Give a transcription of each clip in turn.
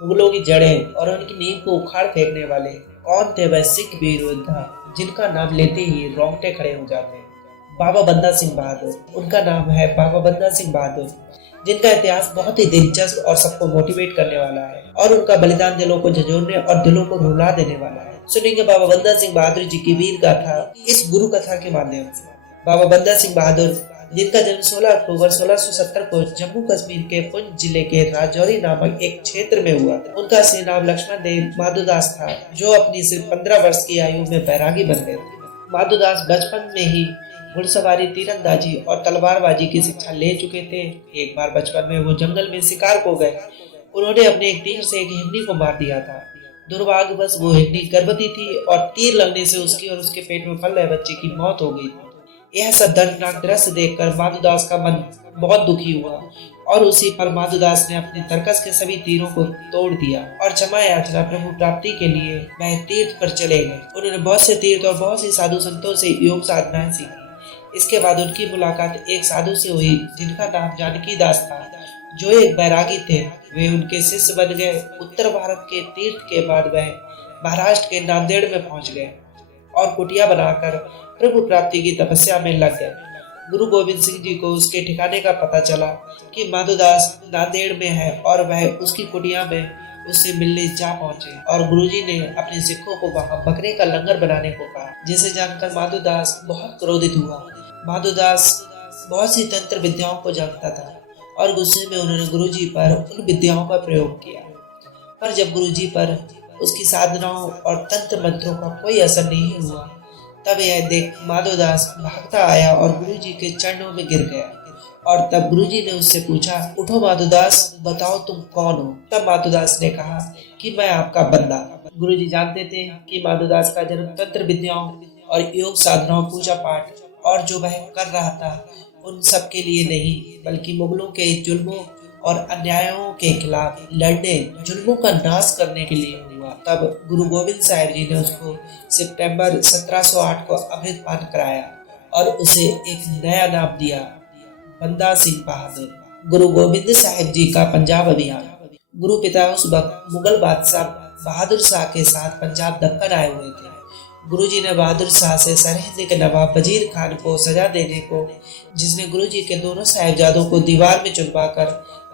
मुगलों की जड़ें और उनकी नींव को उखाड़ फेंकने वाले कौन थे वह सिख वीर योद्धा जिनका नाम लेते ही रोंगटे खड़े हो जाते हैं? बाबा बंदा सिंह बहादुर। उनका नाम है बाबा बंदा सिंह बहादुर, जिनका इतिहास बहुत ही दिलचस्प और सबको मोटिवेट करने वाला है और उनका बलिदान दिलों को झंझोड़ने और दिलों को रुला देने वाला है। सुनेंगे बाबा बंदा सिंह बहादुर जी की वीर गाथा इस गुरु कथा के माध्यम से। बाबा बंदा सिंह बहादुर, जिनका जन्म 16 अक्टूबर 1670 को जम्मू कश्मीर के पुंछ जिले के राजौरी नामक एक क्षेत्र में हुआ था। उनका असली नाम लक्ष्मण देव माधोदास था, जो अपनी सिर्फ 15 वर्ष की आयु में बैरागी बन गए थे। माधोदास बचपन में ही घुड़सवारी, तीरंदाजी और तलवारबाजी की शिक्षा ले चुके थे। एक बार बचपन में वो जंगल में शिकार को गए। उन्होंने अपने एक तीर से एक हिरनी को मार दिया था। दुर्भाग्यवश वो हिरनी गर्भवती थी और तीर लगने से उसकी और उसके पेट में पल रहे बच्चे की मौत हो गई थी। यह सब दर्दनाक दृश्य देखकर माधोदास का मन बहुत दुखी हुआ और उसी पर माधोदास ने अपने तरकस के सभी तीरों को तोड़ दिया और क्षमा याचना प्रभु प्राप्ति के लिए वह तीर्थ पर चले गए। उन्होंने बहुत से तीर्थ और बहुत सी साधु संतों से योग साधनाएं सीखी। इसके बाद उनकी मुलाकात एक साधु से हुई जिनका नाम जानकी दास था, जो एक बैरागी थे। वे उनके शिष्य बन गए। उत्तर भारत के तीर्थ के बाद वह महाराष्ट्र के नांदेड़ में पहुंच गए और कुटिया बनाकर प्रभु प्राप्ति की तपस्या में लग गए। गुरु गोविंद सिंह जी को उसके ठिकाने का पता चला कि माधोदास नांदेड़ में है और वह उसकी कुटिया में उससे मिलने जा पहुंचे और गुरुजी ने अपने सिखों को वहां बकरे का लंगर बनाने को कहा, जिसे जानकर माधोदास बहुत क्रोधित हुआ। माधोदास बहुत सी तंत्र विद्याओं को जानता था और गुस्से में उन्होंने गुरुजी पर उन विद्याओं का प्रयोग किया, पर जब गुरुजी पर उसकी साधनाओं और तंत्र मंत्रों का कोई असर नहीं हुआ, तब यह देख माधोदास भागता आया और गुरुजी के चरणों में गिर गया। और तब गुरुजी ने उससे पूछा, उठो माधोदास, बताओ तुम कौन हो? तब माधोदास ने कहा कि मैं आपका बंदा। गुरुजी जानते थे कि माधोदास का जन्म तंत्र विद्याओं और योग साधनाओं, पूजा पाठ और जो वह कर रहा था उन सब के लिए नहीं, बल्कि मुगलों के जुल्मों और अन्यायों के खिलाफ लड़ने, जुल्मों का नाश करने के लिए हुआ। तब गुरु गोविंद साहिब जी ने उसको सितंबर 1708 को अमृत पान कराया और उसे एक नया नाम दिया, बंदा सिंह बहादुर। गुरु गोविंद साहिब जी का पंजाब अभियान। गुरु पिता उस वक्त मुगल बादशाह बहादुर शाह के साथ पंजाब दक्कन आए हुए थे। गुरुजी ने बहादुर शाह से सरहिंद के नवाब वजीर खान को सजा देने को, जिसने गुरुजी के दोनों साहिबजादों को दीवार में चुनवाकर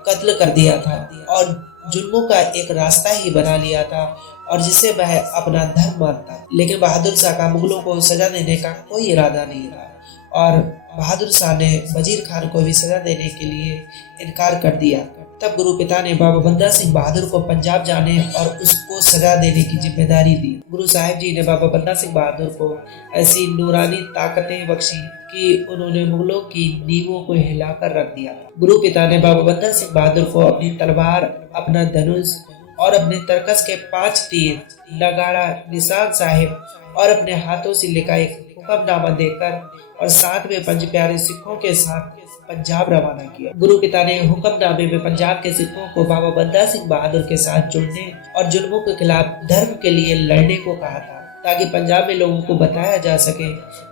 कत्ल कर दिया था और जुल्मों का एक रास्ता ही बना लिया था और जिसे वह अपना धर्म मानता। लेकिन बहादुर शाह का मुगलों को सजा देने का कोई इरादा नहीं था और बहादुर शाह ने वजीर खान को भी सजा देने के लिए इनकार कर दिया। तब गुरु पिता ने बाबा बंदा सिंह बहादुर को पंजाब जाने और उसको सजा देने की जिम्मेदारी दी। गुरु साहिब जी ने बाबा बंदा सिंह बहादुर को ऐसी नूरानी ताकतें बख्शी कि उन्होंने मुगलों की नींवों को हिलाकर रख दिया। गुरु पिता ने बाबा बंदा सिंह बहादुर को अपनी तलवार, अपना धनुष और अपने तरकस के 5 तीर, नगाड़ा, निशान साहिब और अपने हाथों से लिखा एक हुक्मनामा देकर और साथ में 5 प्यारे सिखों के साथ पंजाब रवाना किया। गुरु पिता ने हुक्मनामे में पंजाब के सिखों को बाबा बंदा सिंह बहादुर के साथ जुड़ने और जुल्मों के खिलाफ धर्म के लिए लड़ने को कहा था, ताकि पंजाब में लोगों को बताया जा सके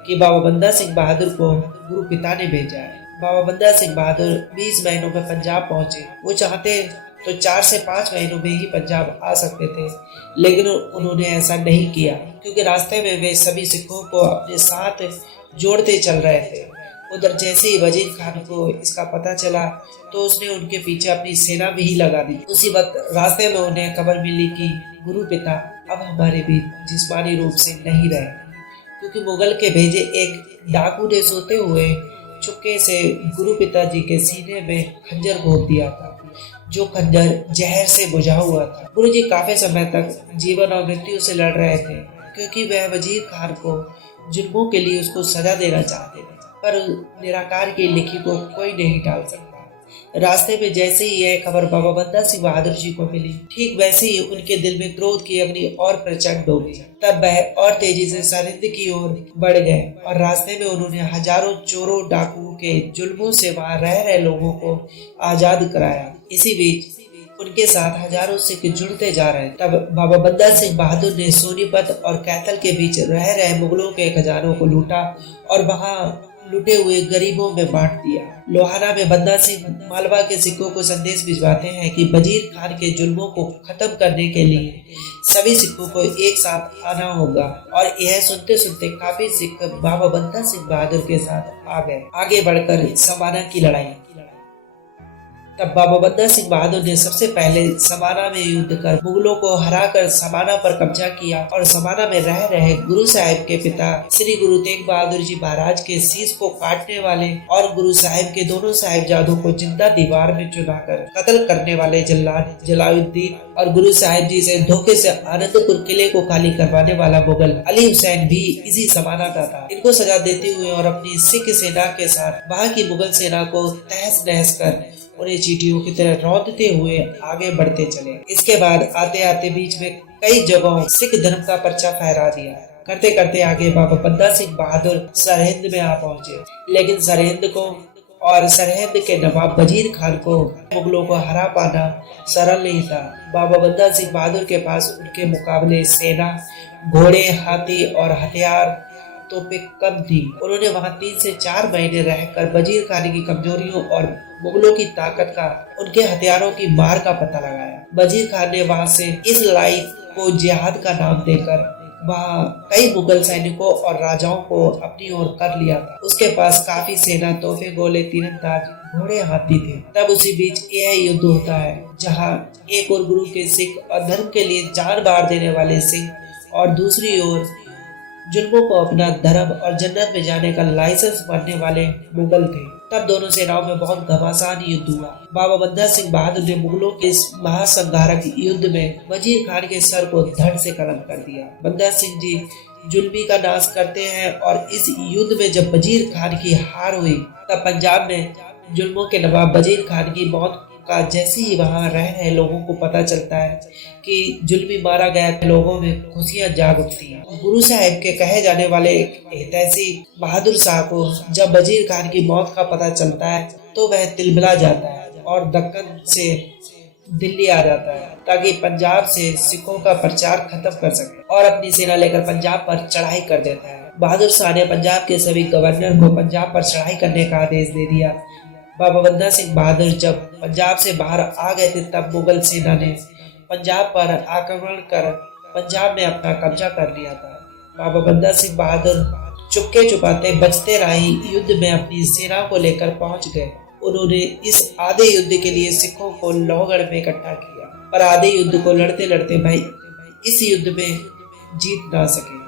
कि बाबा बंदा सिंह बहादुर को गुरु पिता ने भेजा है। बाबा बंदा सिंह बहादुर 20 महीनों में पंजाब पहुंचे। वो चाहते तो 4 से 5 महीनों में ही पंजाब आ सकते थे, लेकिन उन्होंने ऐसा नहीं किया क्योंकि रास्ते में वे सभी सिखों को अपने साथ जोड़ते चल रहे थे। उधर जैसे ही वजीर खान को इसका पता चला तो उसने उनके पीछे अपनी सेना भी लगा दी। उसी वक्त रास्ते में उन्हें खबर मिली कि गुरु पिता अब हमारे बीच जिस्मानी रूप से नहीं रहे, क्योंकि मुगल के भेजे एक डाकू ने सोते हुए चुपके से गुरु पिताजी के सीने में खंजर भोंक दिया था, जो खंजर जहर से बुझा हुआ था। गुरुजी काफी समय तक जीवन और मृत्यु से लड़ रहे थे, क्योंकि वह वजीर खान को जुल्मों के लिए उसको सजा देना चाहते थे, पर निराकार की लिखी को कोई नहीं टाल सकता। रास्ते में जैसे ही यह खबर बाबा बंदा सिंह बहादुर जी को मिली, ठीक वैसे ही उनके दिल में क्रोध की अग्नि और प्रचंड हो गई। तब वह और तेजी से सरहिंद की ओर बढ़ गए और रास्ते में उन्होंने हजारों चोरों डाकुओं के जुल्मों से वहां रह रहे लोगों को आजाद कराया। इसी बीच उनके साथ हजारों सिख जुड़ते जा रहे। तब बाबा बंदा सिंह बहादुर ने सोनीपत और कैथल के बीच रह रहे मुगलों के खजानों को लूटा और वहां लुटे हुए गरीबों में बांट दिया। लोहाना में बंदा सिंह मालवा के सिखों को संदेश भिजवाते हैं कि वजीर खान के जुल्मों को खत्म करने के लिए सभी सिखों को एक साथ आना होगा। और यह सुनते सुनते काफी सिख बाबा बंदा सिंह बहादुर के साथ आ गए। आगे बढ़कर समाना की लड़ाई। तब बाबा बंदा सिंह बहादुर ने सबसे पहले समाना में युद्ध कर मुगलों को हराकर समाना पर कब्जा किया और समाना में रह रहे गुरु साहिब के पिता श्री गुरु तेग बहादुर जी महाराज के शीश को काटने वाले और गुरु साहिब के दोनों साहिबजादों को जिंदा दीवार में चुनाकर कत्ल करने वाले जल्लाद जलालुद्दीन और गुरु साहिब जी से धोखे से आनंदपुर किले को खाली करवाने वाला मुगल अली हुसैन भी इसी समाना का था। इनको सजा देते हुए और अपनी सिख सेना के साथ वहाँ की मुगल सेना को तहस नहस कर उन्हें चींटियों की तरह रौंदते हुए आगे बढ़ते चले। इसके बाद आते आते बीच में कई जगहों सिख धर्म का पर्चा फहरा दिया। करते करते आगे बाबा बंदा सिंह बहादुर सरहिंद में आ पहुंचे। लेकिन सरहिंद को और सरहिंद के नवाब वजीर खान को मुगलों को हरा पाना सरल नहीं था। बाबा बंदा सिंह बहादुर के पास उनके मुकाबले सेना, घोड़े, हाथी और हथियार तोपें कम थी। उन्होंने वहां 3 से 4 महीने रहकर वजीर खान की कमजोरियों और मुगलों की ताकत का, उनके हथियारों की मार का पता लगाया। वजीर खान ने वहां से इस लड़ाई को जिहाद का नाम देकर वहाँ कई मुगल सैनिकों और राजाओं को अपनी ओर कर लिया था। उसके पास काफी सेना, तोहफे, गोले, तीरंदाज, घोड़े, हाथी थे। तब उसी बीच यह युद्ध होता है जहाँ एक और गुरु के सिख और धर्म के लिए जान बार देने वाले सिंह और दूसरी ओर जुल्मों को अपना धर्म और जन्नत में जाने का लाइसेंस मानने वाले मुगल थे। तब दोनों सेनाओं में बहुत घमासान युद्ध हुआ। बाबा बंदा सिंह बहादुर ने मुगलों के इस महासंहारक युद्ध में वजीर खान के सर को धड़ से कलम कर दिया। बंदा सिंह जी जुल्मी का नाश करते हैं और इस युद्ध में जब वजीर खान की हार हुई तब पंजाब में जुल्मों के नवाब वजीर खान की मौत का जैसे ही वहां रह रहे लोगों को पता चलता है कि जुल्मी मारा गया, लोगों में खुशियां जाग उठती हैं। गुरु साहिब के कहे जाने वाले हितैषी बहादुर शाह को जब वजीर खान की मौत का पता चलता है तो वह तिलमिला जाता है और दक्कन से दिल्ली आ जाता है ताकि पंजाब से सिखों का प्रचार खत्म कर सके और अपनी सेना लेकर पंजाब पर चढ़ाई कर देता है। बहादुर शाह ने पंजाब के सभी गवर्नर को पंजाब पर चढ़ाई करने का आदेश दे दिया। बाबा बंदा सिंह बहादुर जब पंजाब से बाहर आ गए थे तब मुगल सेना ने पंजाब पर आक्रमण कर पंजाब में अपना कब्जा कर लिया था। बाबा बंदा सिंह बहादुर चुपके चुपाते बचते राही युद्ध में अपनी सेना को लेकर पहुंच गए। उन्होंने इस आधे युद्ध के लिए सिखों को लोहगढ़ में इकट्ठा किया, पर आधे युद्ध को लड़ते लड़ते भाई इस युद्ध में जीत ना सके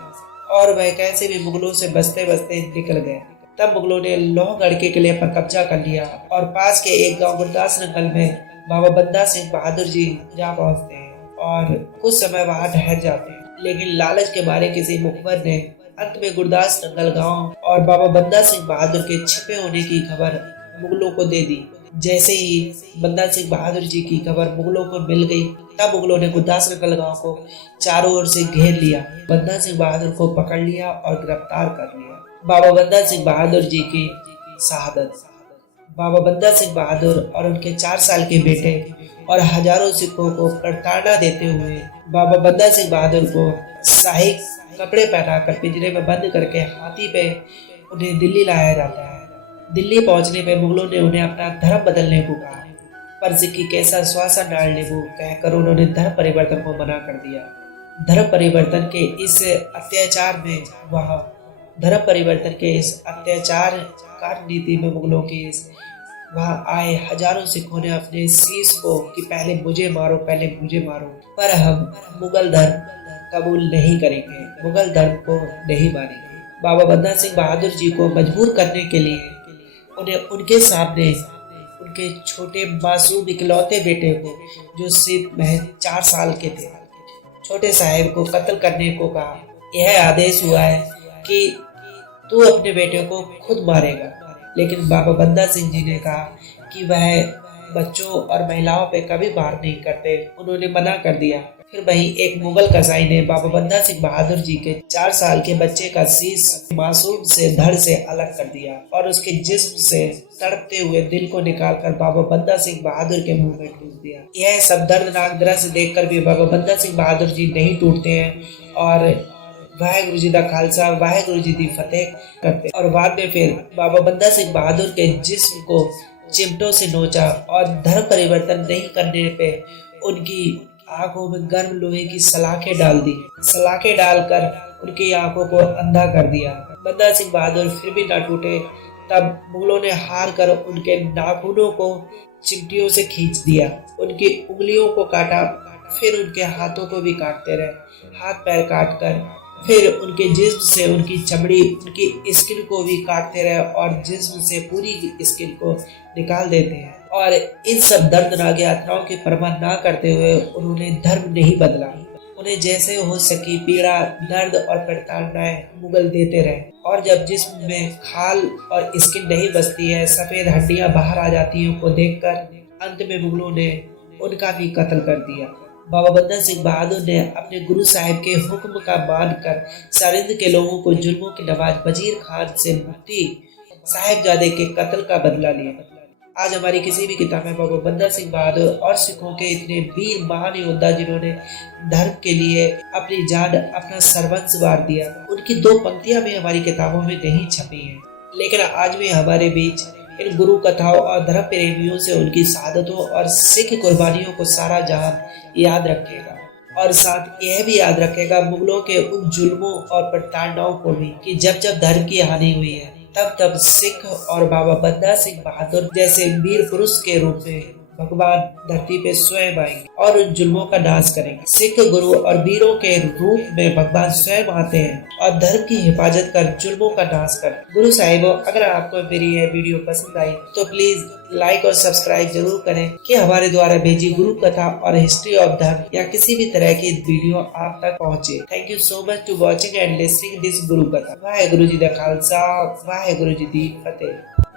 और वह कैसे भी मुगलों से बचते बचते निकल गए। तब मुगलों ने लोहगढ़ के किले पर कब्जा कर लिया और पास के एक गांव गुरदास नंगल में बाबा बंदा सिंह बहादुर जी जा पहुंचते हैं और कुछ समय वहां ठहर जाते हैं। लेकिन लालच के मारे किसी मुखबर ने अंत में गुरदास नंगल गांव और बाबा बंदा सिंह बहादुर के छिपे होने की खबर मुगलों को दे दी। जैसे ही बंदा सिंह बहादुर जी की खबर मुगलों को मिल गई तब मुगलों ने गुरदास नंगल गांव को चारों ओर से घेर लिया, बंदा सिंह बहादुर को पकड़ लिया और गिरफ्तार कर लिया। बाबा बंदा सिंह बहादुर जी की शहादत। बाबा बंदा सिंह बहादुर और उनके 4 साल के बेटे और हजारों सिखों को प्रताड़ना देते हुए बाबा बंदा सिंह बहादुर को शाही कपड़े पहनाकर पिंजरे में बंद करके हाथी पे उन्हें दिल्ली लाया जाता है। दिल्ली पहुंचने पे मुगलों ने उन्हें अपना धर्म बदलने को कहा, पर सिक्की कैसा श्वासा डालने को कहकर उन्होंने धर्म परिवर्तन को मना कर दिया। धर्म परिवर्तन के इस अत्याचार में कार नीति में मुगलों के वहां आए हजारों सिखों ने अपने शीश को कि पहले मुझे मारो, पर हम मुगल धर्म कबूल नहीं करेंगे, मुगल धर्म को नहीं मानेंगे। बाबा बंदा सिंह बहादुर जी को मजबूर करने के लिए उन्हें उनके सामने उनके छोटे मासूम इकलौते बेटे को, जो सिर्फ महज 4 साल के थे, छोटे साहिब को कत्ल करने को कहा। यह आदेश हुआ है कि तू अपने बेटे को खुद मारेगा। लेकिन बाबा बंदा सिंह जी ने कहा कि वह बच्चों और महिलाओं पे कभी वार नहीं करते, उन्होंने मना कर दिया। फिर वही एक मुगल कसाई ने बाबा बंदा सिंह बहादुर जी के 4 साल के बच्चे का शीश मासूम से धड़ से अलग कर दिया और उसके जिस्म से तड़पते हुए दिल को निकालकर बाबा बंदा सिंह बहादुर के मुंह में ठूस दिया। यह सब दर्दनाक दृश्य देखकर भी बाबा बंदा सिंह बहादुर जी नहीं टूटते हैं और वाहेगुरु जी दा खालसा वाहेगुरु जी दी फतेह करते और बाद में फिर बाबा बंदा सिंह बहादुर के जिस्म को चिमटों से नोचा और धर्म परिवर्तन नहीं करने पे उनकी आंखों में गर्म लोहे की सलाखें डाल दी। सलाखें डालकर उनकी आंखों को अंधा कर दिया। बंदा सिंह बहादुर फिर भी न टूटे, तब मुगलों ने हार कर उनके नाखूनों को चिमटियों से खींच दिया, उनकी उंगलियों को काटा, फिर उनके हाथों को भी काटते रहे। हाथ पैर काट कर फिर उनके जिस्म से उनकी चमड़ी, उनकी स्किन को भी काटते रहे और जिस्म से पूरी स्किन को निकाल देते हैं। और इन सब दर्दनाक यातनाओं की परवाह ना करते हुए उन्होंने धर्म नहीं बदला। उन्हें जैसे हो सकी पीड़ा, दर्द और प्रताड़नाएं मुगल देते रहे। और जब जिस्म में खाल और स्किन नहीं बचती है, सफेद हड्डियां बाहर आ जाती हैं, को देखकर अंत में मुगलों ने उनका भी कत्ल कर दिया। बाबा बंदा सिंह बहादुर ने अपने गुरु साहिब के हुक्म का मानकर सारिंद के लोगों को जुल्मों के नवाज वजीर खान से मुफ्ती साहिबजादे के कत्ल का बदला लिया। आज हमारी किसी भी किताब में बाबा बंदा सिंह बहादुर और सिखों के इतने वीर महान योद्धा जिन्होंने धर्म के लिए अपनी जान, अपना सर्वस्व वार दिया, उनकी दो पंक्तियां भी हमारी किताबों में नहीं छपी हैं। लेकिन आज भी हमारे बीच इन गुरु कथाओं और धर्म प्रेमियों से उनकी शहादतों और सिख कुर्बानियों को सारा जहां याद रखेगा और साथ यह भी याद रखेगा मुगलों के उन जुल्मों और प्रताड़नाओं को भी कि जब जब धर्म की हानि हुई है तब तब सिख और बाबा बंदा सिंह बहादुर जैसे वीर पुरुष के रूप में भगवान धरती पे स्वयं आएंगे और उन जुल्मों का नाश करेंगे। सिख गुरु और वीरों के रूप में भगवान स्वयं आते हैं और धर्म की हिफाजत कर जुल्मों का नाश कर। गुरु साहिबों, अगर आपको मेरी यह वीडियो पसंद आई तो प्लीज लाइक और सब्सक्राइब जरूर करें कि हमारे द्वारा भेजी गुरु कथा और हिस्ट्री ऑफ धर्म या किसी भी तरह की वीडियो आप तक पहुँचे। Thank you so much to watching and listening this guru katha. Waheguru ji दा खालसा वाहेगुरु जी दी फतेह।